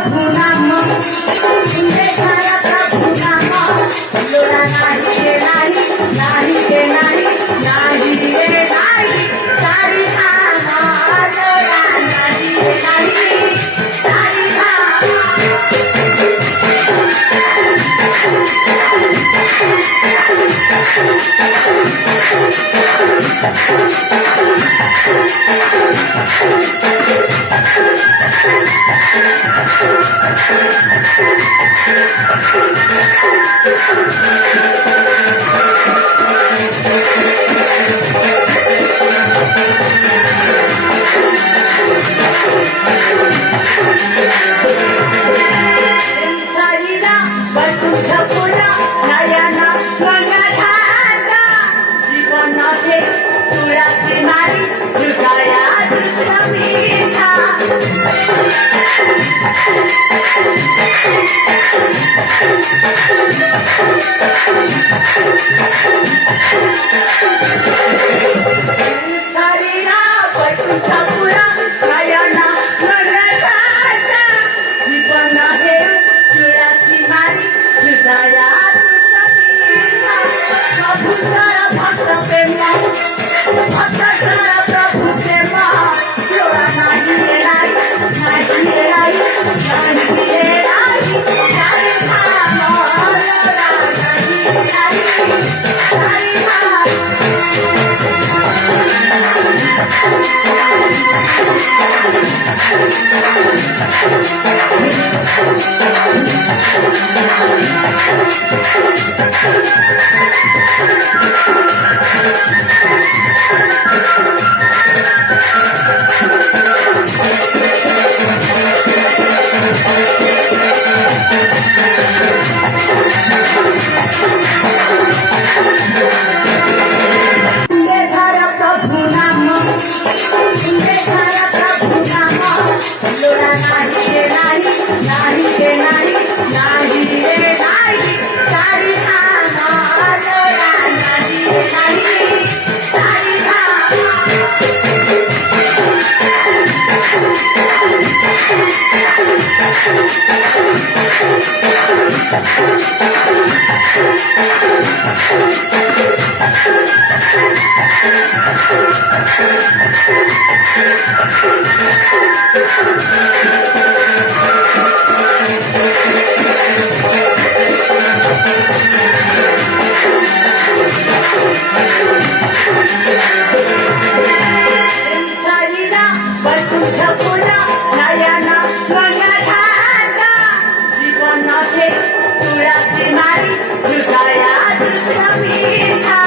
प्रभु नाम लेखारा प्रभु नाम लोड़ा नाही रे नाही नाही रे नाही नाही रे नाही तारी नाम लोड़ा नाही रे नाही तारी शरीरा बटुका पुरा नयना गंगाधारा जीवन से तुळसी मारी हृदया दुष्ट मीठा शरीरा बटुका पुरा नयना गंगाधारा जीवन से तुळसी मारी हृदया दुष्ट मीठा प्रभु तारा भक्त प्रेम भक्त तारा प्रभु प्रेम लोड़ा नाही रे नाही नाही रे नाही नाही रे नाही तारी नाम लोड़ा नाही रे नाही तारी लेखारा प्रभु नाम लेखारा प्रभु नाम लोड़ा नाही रे नाही नाही रे नाही नाही रे नाही तारी नाम लोड़ा नाही रे नाही तारी शरीरा बटुका पुरा नयना गंगाधारा जीवन से तुळसी मारी हृदया दुष्ट मीठा